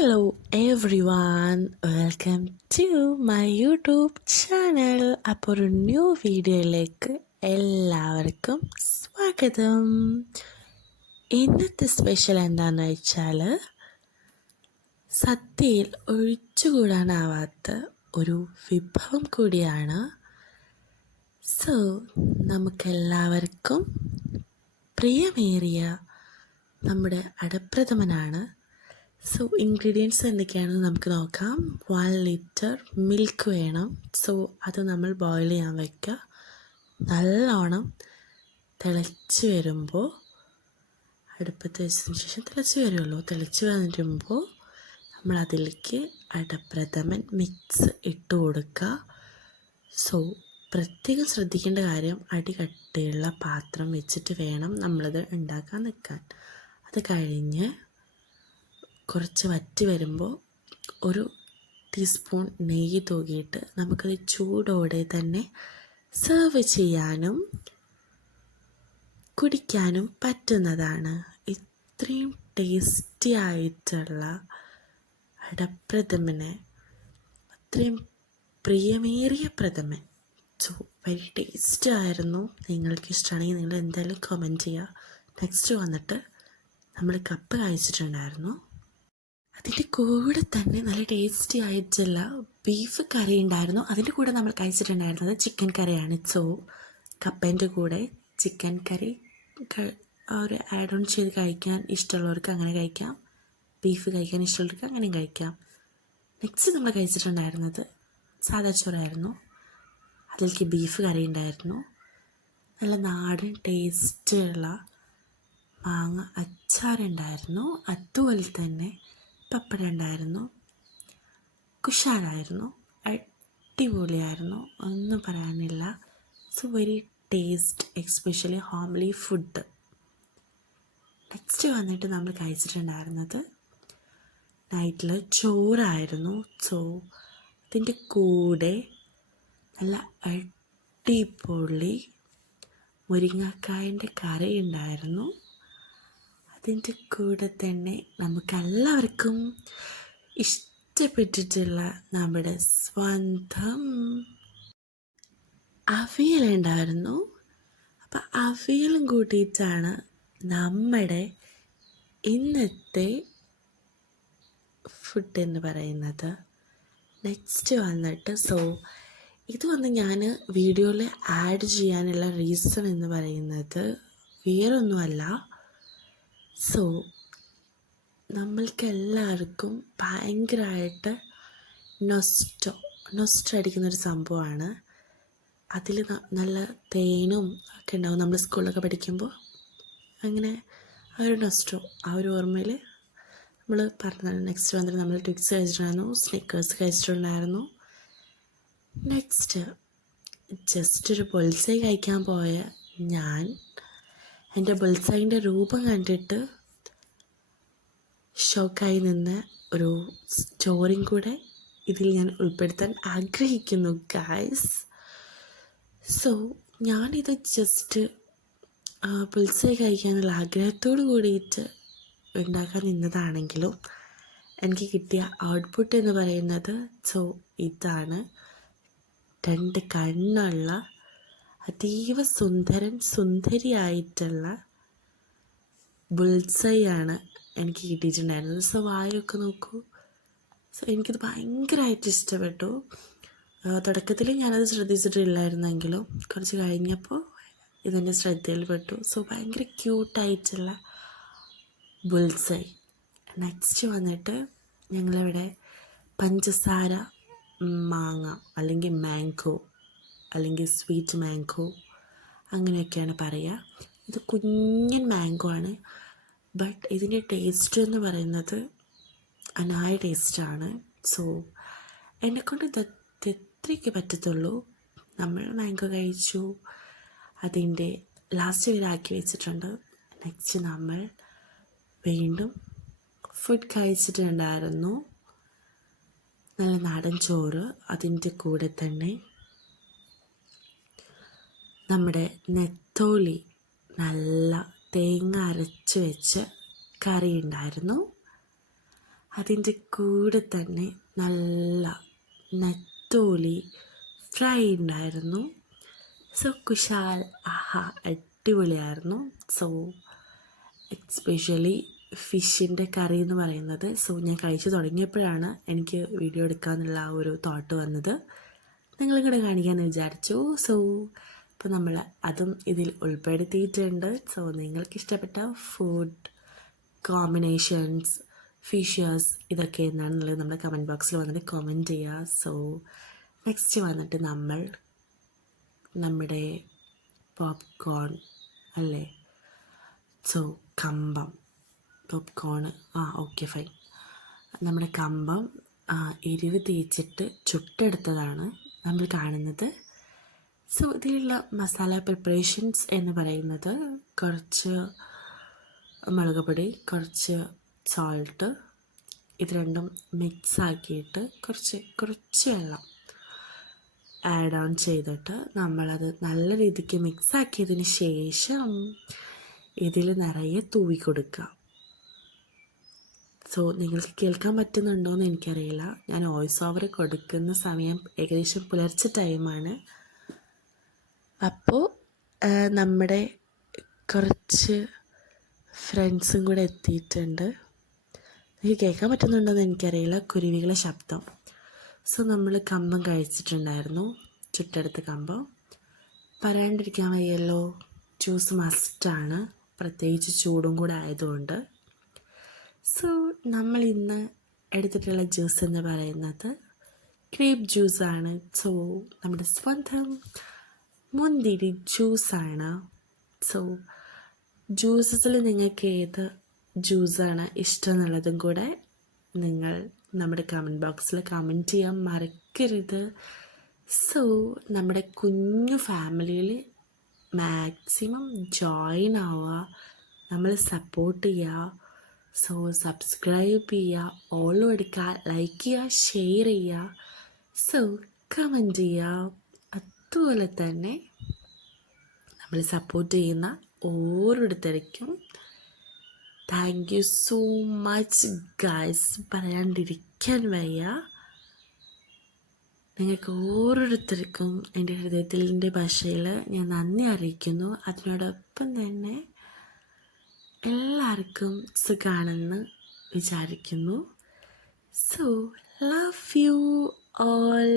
Hello everyone, welcome to my YouTube channel. അപ്പോൾ ഒരു new വീഡിയോയിലേക്ക് എല്ലാവർക്കും സ്വാഗതം. ഇന്നത്തെ സ്പെഷ്യൽ എന്താണെന്ന് വെച്ചാൽ സദ്യയിൽ ഒഴിച്ചുകൂടാനാവാത്ത ഒരു വിഭവം കൂടിയാണ്. സോ നമുക്കെല്ലാവർക്കും പ്രിയമേറിയ നമ്മുടെ അടപ്രഥമനാണ്. സോ ഇൻഗ്രീഡിയൻസ് എന്തൊക്കെയാണെന്ന് നമുക്ക് നോക്കാം. 1 ലിറ്റർ മിൽക്ക് വേണം. സോ അത് നമ്മൾ ബോയിൽ ചെയ്യാൻ വയ്ക്കുക. നല്ലോണം തിളച്ച് വരുമ്പോൾ അടുപ്പത്ത് വെച്ചതിന് ശേഷം തിളച്ച് വരുമ്പോൾ നമ്മൾ അതിലേക്ക് അടപ്രഥമൻ മിക്സ് ഇട്ട് കൊടുക്കുക. സോ പ്രത്യേകം ശ്രദ്ധിക്കേണ്ട കാര്യം, അടികട്ടിയുള്ള പാത്രം വെച്ചിട്ട് വേണം നമ്മളത് ഉണ്ടാക്കാൻ നിൽക്കാൻ. അത് കഴിഞ്ഞ് കുറച്ച് വറ്റി വരുമ്പോൾ 1 ടീസ്പൂൺ നെയ്യ് തൂകിയിട്ട് നമുക്കത് ചൂടോടെ തന്നെ സെർവ് ചെയ്യാനും കുടിക്കാനും പറ്റുന്നതാണ്. ഇത്രയും ടേസ്റ്റി ആയിട്ടുള്ള അടപ്രഥമന്, അത്രയും പ്രിയമേറിയ പ്രഥമൻ. സോ വെരി ടേസ്റ്റി ആയിരുന്നു. നിങ്ങൾക്ക് ഇഷ്ടമാണെങ്കിൽ നിങ്ങൾ എന്തായാലും കമൻറ്റ് ചെയ്യുക. നെക്സ്റ്റ് വന്നിട്ട് നമ്മൾ കപ്പ കഴിച്ചിട്ടുണ്ടായിരുന്നു. അതിൻ്റെ കൂടെ തന്നെ നല്ല ടേസ്റ്റി ആയിട്ടുള്ള ബീഫ് കറി ഉണ്ടായിരുന്നു. അതിൻ്റെ കൂടെ നമ്മൾ കഴിച്ചിട്ടുണ്ടായിരുന്നത് ചിക്കൻ കറിയാണ്. സോ കപ്പേൻ്റെ കൂടെ ചിക്കൻ കറി ഒരു ആഡ് ഓൺ ചെയ്ത് കഴിക്കാൻ ഇഷ്ടമുള്ളവർക്ക് അങ്ങനെ കഴിക്കാം, ബീഫ് കഴിക്കാൻ ഇഷ്ടമുള്ളവർക്ക് അങ്ങനെയും കഴിക്കാം. നെക്സ്റ്റ് നമ്മൾ കഴിച്ചിട്ടുണ്ടായിരുന്നത് സാദാ ചോറായിരുന്നു. അതിലേക്ക് ബീഫ് കറി ഉണ്ടായിരുന്നു. നല്ല നാടൻ ടേസ്റ്റുള്ള മാങ്ങ അച്ചാറുണ്ടായിരുന്നു. അതുപോലെ തന്നെ പപ്പടം ഉണ്ടായിരുന്നു. കുഷാറായിരുന്നു. അടിപൊളിയായിരുന്നു, ഒന്നും പറയാനില്ല. So very taste, especially homely food. Next വന്നിട്ട് നമ്മൾ കഴിച്ചിട്ടുണ്ടായിരുന്നത് നൈറ്റിൽ ചോറായിരുന്നു. സോ അതിൻ്റെ കൂടെ നല്ല അടിപൊളി മുരിങ്ങക്കായൻ്റെ കറി ഉണ്ടായിരുന്നു. അതിൻ്റെ കൂടെ തന്നെ നമുക്കെല്ലാവർക്കും ഇഷ്ടപ്പെട്ടിട്ടുള്ള നമ്മുടെ സ്വന്തം അവിയലുണ്ടായിരുന്നു. അപ്പം അവിയലും കൂട്ടിയിട്ടാണ് നമ്മുടെ ഇന്നത്തെ ഫുഡ് എന്ന് പറയുന്നത്. നെക്സ്റ്റ് വന്നിട്ട് ഇത് ഞാൻ വീഡിയോയിൽ ആഡ് ചെയ്യാനുള്ള റീസൺ എന്ന് പറയുന്നത് വേറൊന്നുമല്ല. സോ നമ്മൾക്കെല്ലാവർക്കും ഭയങ്കരമായിട്ട് നൊസ്റ്റ അടിക്കുന്നൊരു സംഭവമാണ്. അതിൽ നല്ല തേനും ഒക്കെ ഉണ്ടാവും. നമ്മൾ സ്കൂളിലൊക്കെ പഠിക്കുമ്പോൾ അങ്ങനെ ആ ഒരു ഓർമ്മയിൽ നമ്മൾ പറഞ്ഞതാണ്. നെക്സ്റ്റ് വന്നിട്ട് നമ്മൾ ട്വിക്സ് കഴിച്ചിട്ടുണ്ടായിരുന്നു, സ്നിക്കേഴ്സ് കഴിച്ചിട്ടുണ്ടായിരുന്നു. നെക്സ്റ്റ് ജസ്റ്റ് ഒരു ബുൾസൈ കഴിക്കാൻ പോയ ഞാൻ എൻ്റെ ബുൾസൈൻ്റെ രൂപം കണ്ടിട്ട് ഷോക്കായി നിന്ന് ഒരു സ്റ്റോറിയും കൂടെ ഇതിൽ ഞാൻ ഉൾപ്പെടുത്താൻ ആഗ്രഹിക്കുന്നു ഗൈസ്. സോ ഞാനിത് ജസ്റ്റ് ബുൾസൈ കഴിക്കാനുള്ള ആഗ്രഹത്തോട് കൂടിയിട്ട് ഉണ്ടാക്കാൻ നിന്നതാണെങ്കിലും എനിക്ക് കിട്ടിയ ഔട്ട്പുട്ട് എന്ന് പറയുന്നത് ഇതാണ്. 2 കണ്ണുള്ള അതീവ സുന്ദരിയായിട്ടുള്ള ബുൾസൈ ആണ് എനിക്ക് കിട്ടിയിട്ടുണ്ടായിരുന്നത്. സോ വായൊക്കെ നോക്കൂ. സോ എനിക്കിത് ഭയങ്കരമായിട്ട് ഇഷ്ടപ്പെട്ടു. തുടക്കത്തിൽ ഞാനത് ശ്രദ്ധിച്ചിട്ടില്ലായിരുന്നെങ്കിലും കുറച്ച് കഴിഞ്ഞപ്പോൾ ഇതെൻ്റെ ശ്രദ്ധയിൽപ്പെട്ടു. സോ ഭയങ്കര ക്യൂട്ടായിട്ടുള്ള ബുൾസൈ. നെക്സ്റ്റ് വന്നിട്ട് ഞങ്ങളിവിടെ പഞ്ചസാര മാങ്ങ അല്ലെങ്കിൽ മാംഗോ അല്ലെങ്കിൽ സ്വീറ്റ് മാംഗോ അങ്ങനെയൊക്കെയാണ് പറയുക. ഇത് കുഞ്ഞൻ മാംഗോ ആണ്. ബട്ട് ഇതിൻ്റെ ടേസ്റ്റ് എന്ന് പറയുന്നത് അനായ ടേസ്റ്റാണ്. സോ എന്നെക്കൊണ്ട് ഇത്രയ്ക്ക് പറ്റത്തുള്ളൂ. നമ്മൾ മാംഗോ കഴിച്ചു, അതിൻ്റെ ലാസ്റ്റ് വരെ ആക്കി വെച്ചിട്ടുണ്ട്. നെക്സ്റ്റ് നമ്മൾ വീണ്ടും ഫുഡ് കഴിച്ചിട്ടുണ്ടായിരുന്നു. നല്ല നാടൻ ചോറ്, അതിൻ്റെ കൂടെ തന്നെ നമ്മുടെ നെത്തോലി നല്ല തേങ്ങ അരച്ച് വെച്ച് കറി ഉണ്ടായിരുന്നു. അതിൻ്റെ കൂടെ തന്നെ നല്ല നെത്തോലി ഫ്രൈ ഉണ്ടായിരുന്നു. സോ കുശാൽ, ആഹാ അടിപൊളിയായിരുന്നു. സോ എസ്പെഷ്യലി ഫിഷിൻ്റെ കറി എന്ന് പറയുന്നത്, സോ ഞാൻ കഴിച്ചു തുടങ്ങിയപ്പോഴാണ് എനിക്ക് വീഡിയോ എടുക്കാമെന്നുള്ള ആ ഒരു തോട്ട് വന്നത്. നിങ്ങളും കൂടെ കാണിക്കാമെന്ന് വിചാരിച്ചു. സോ ഇപ്പോൾ നമ്മൾ അതും ഇതിൽ ഉൾപ്പെടുത്തിയിട്ടുണ്ട്. സോ നിങ്ങൾക്ക് ഇഷ്ടപ്പെട്ട ഫുഡ് കോമ്പിനേഷൻസ്, ഫിഷസ് ഇതൊക്കെ എന്താണെന്നുള്ളത് നമ്മുടെ കമൻറ്റ് ബോക്സിൽ വന്നിട്ട് കമൻറ്റ് ചെയ്യുക. സോ നെക്സ്റ്റ് വന്നിട്ട് നമ്മൾ നമ്മുടെ പോപ്കോൺ അല്ലേ, സോ കമ്പം പോപ്കോണ് ഓക്കെ ഫൈൻ, നമ്മുടെ കമ്പം എരിവ് തേച്ചിട്ട് ചുട്ടെടുത്തതാണ് നമ്മൾ കാണുന്നത്. സോ ഇതിലുള്ള മസാല പ്രിപ്പറേഷൻസ് എന്ന് പറയുന്നത് കുറച്ച് മുളക് പൊടി, കുറച്ച് സോൾട്ട്, ഇത് രണ്ടും മിക്സ് ആക്കിയിട്ട് കുറച്ച് വെള്ളം ആഡ് ഓൺ ചെയ്തിട്ട് നമ്മളത് നല്ല രീതിക്ക് മിക്സ് ആക്കിയതിന് ശേഷം ഇതിൽ നിറയെ തൂവി കൊടുക്കുക. സോ നിങ്ങൾക്ക് കേൾക്കാൻ പറ്റുന്നുണ്ടോയെന്ന് എനിക്കറിയില്ല. ഞാൻ വോയിസ് ഓവർ കൊടുക്കുന്ന സമയം ഏകദേശം പുലർച്ചെ ടൈമാണ്. അപ്പോൾ നമ്മുടെ കുറച്ച് ഫ്രണ്ട്സും കൂടെ എത്തിയിട്ടുണ്ട്. എനിക്ക് കേൾക്കാൻ പറ്റുന്നുണ്ടോയെന്ന് എനിക്കറിയില്ല, കുരുവികളെ ശബ്ദം. സോ നമ്മൾ കമ്പം കഴിച്ചിട്ടുണ്ടായിരുന്നു, ചുട്ടെടുത്ത കമ്പം. പറയാണ്ടിരിക്കാൻ വയ്യല്ലോ, ജ്യൂസ് മസ്റ്റാണ്, പ്രത്യേകിച്ച് ചൂടും കൂടെ ആയതുകൊണ്ട്. സോ നമ്മൾ ഇന്ന് എടുത്തിട്ടുള്ള ജ്യൂസ് എന്ന് പറയുന്നത് ഗ്രേപ്പ് ജ്യൂസാണ്. സോ നമ്മുടെ സ്വന്തം മുന്തിരി ജ്യൂസാണ്. സോ ജ്യൂസസിൽ നിങ്ങൾക്ക് ഏത് ജ്യൂസാണ് ഇഷ്ടം എന്നുള്ളതും കൂടെ നിങ്ങൾ നമ്മുടെ കമൻറ്റ് ബോക്സിൽ കമൻറ്റ് ചെയ്യാൻ മറക്കരുത്. സോ നമ്മുടെ കുഞ്ഞു ഫാമിലിയിൽ മാക്സിമം ജോയിൻ ആവുക, നമ്മൾ സപ്പോർട്ട് ചെയ്യുക. സോ സബ്സ്ക്രൈബ് ചെയ്യുക, ഓളോ എടുക്കുക, ലൈക്ക് ചെയ്യുക, ഷെയർ ചെയ്യുക, സോ കമൻറ്റ് ചെയ്യുക. അതുപോലെ തന്നെ നമ്മൾ സപ്പോർട്ട് ചെയ്യുന്ന ഓരോരുത്തർക്കും thank you so much guys, പറയാണ്ടിരിക്കാൻ വയ്യ. നിങ്ങൾക്ക് ഓരോരുത്തർക്കും എൻ്റെ ഹൃദയത്തിൻ്റെ ഭാഷയിൽ ഞാൻ നന്ദി അറിയിക്കുന്നു. അതിനോടൊപ്പം തന്നെ എല്ലാവർക്കും സുഖമാണെന്ന് വിചാരിക്കുന്നു. So love you all.